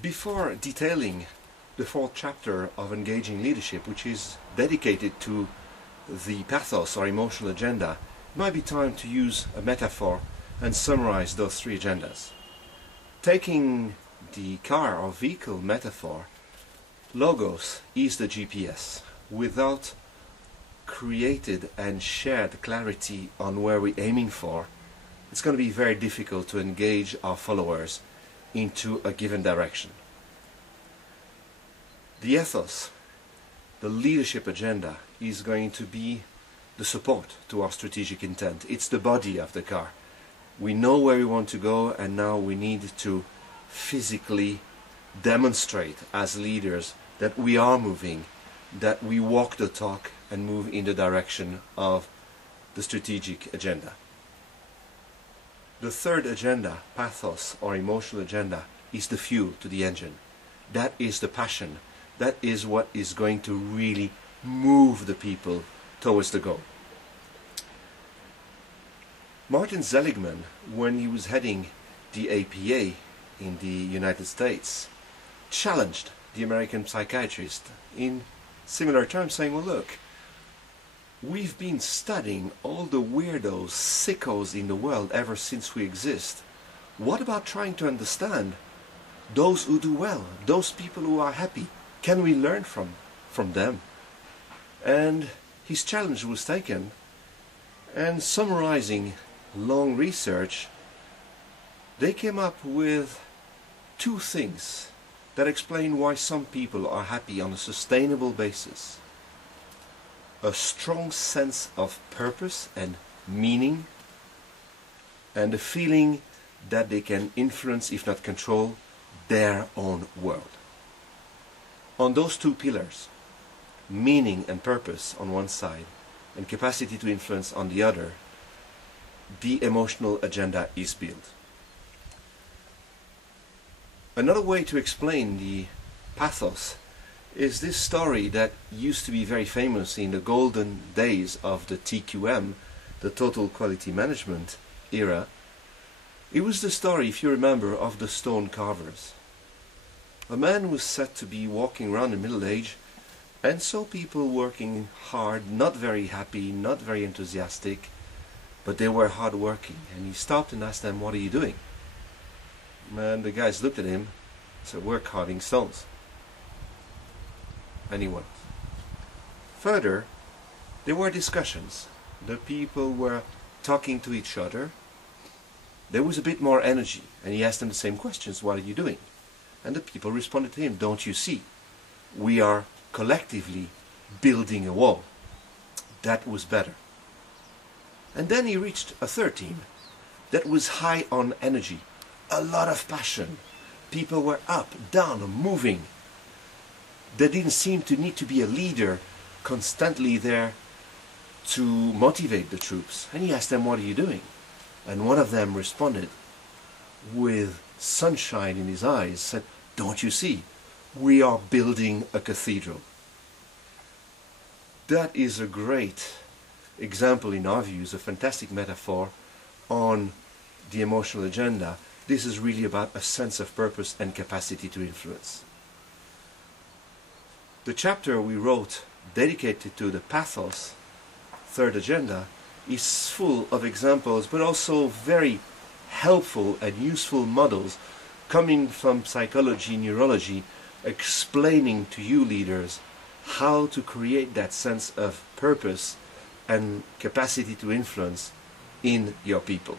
Before detailing the fourth chapter of Engaging Leadership, which is dedicated to the pathos or emotional agenda, it might be time to use a metaphor and summarize those three agendas. Taking the car or vehicle metaphor, logos is the GPS. Without created and shared clarity on where we're aiming for, it's going to be very difficult to engage our followers into a given direction. The ethos, the leadership agenda, is going to be the support to our strategic intent. It's the body of the car. We know where we want to go, and now we need to physically demonstrate as leaders that we are moving, that we walk the talk and move in the direction of the strategic agenda. The third agenda, pathos or emotional agenda, is the fuel to the engine. That is the passion. That is what is going to really move the people towards the goal. Martin Seligman, when he was heading the APA in the United States, challenged the American psychiatrist in similar terms, saying, well, look, we've been studying all the weirdos, sickos in the world ever since we exist. What about trying to understand those who do well, those people who are happy? Can we learn from them? And his challenge was taken, and summarizing long research, they came up with two things that explain why some people are happy on a sustainable basis. A strong sense of purpose and meaning, and a feeling that they can influence, if not control, their own world. On those two pillars, meaning and purpose on one side, and capacity to influence on the other, the emotional agenda is built. Another way to explain the pathos is this story that used to be very famous in the golden days of the TQM, the Total Quality Management era. It was the story, if you remember, of the stone carvers. A man was said to be walking around in middle age and saw people working hard, not very happy, not very enthusiastic, but they were hard working. And he stopped and asked them, what are you doing? And the guys looked at him and said, we're carving stones. And he went. Further, there were discussions. The people were talking to each other. There was a bit more energy, and he asked them the same questions. What are you doing? And the people responded to him, don't you see? We are collectively building a wall. That was better. And then he reached a third team that was high on energy, a lot of passion. People were up, down, moving. There didn't seem to need to be a leader constantly there to motivate the troops. And he asked them, what are you doing? And one of them responded with sunshine in his eyes, said, don't you see? We are building a cathedral. That is a great example, in our views, a fantastic metaphor on the emotional agenda. This is really about a sense of purpose and capacity to influence. The chapter we wrote dedicated to the pathos, third agenda, is full of examples, but also very helpful and useful models coming from psychology, neurology, explaining to you leaders how to create that sense of purpose and capacity to influence in your people.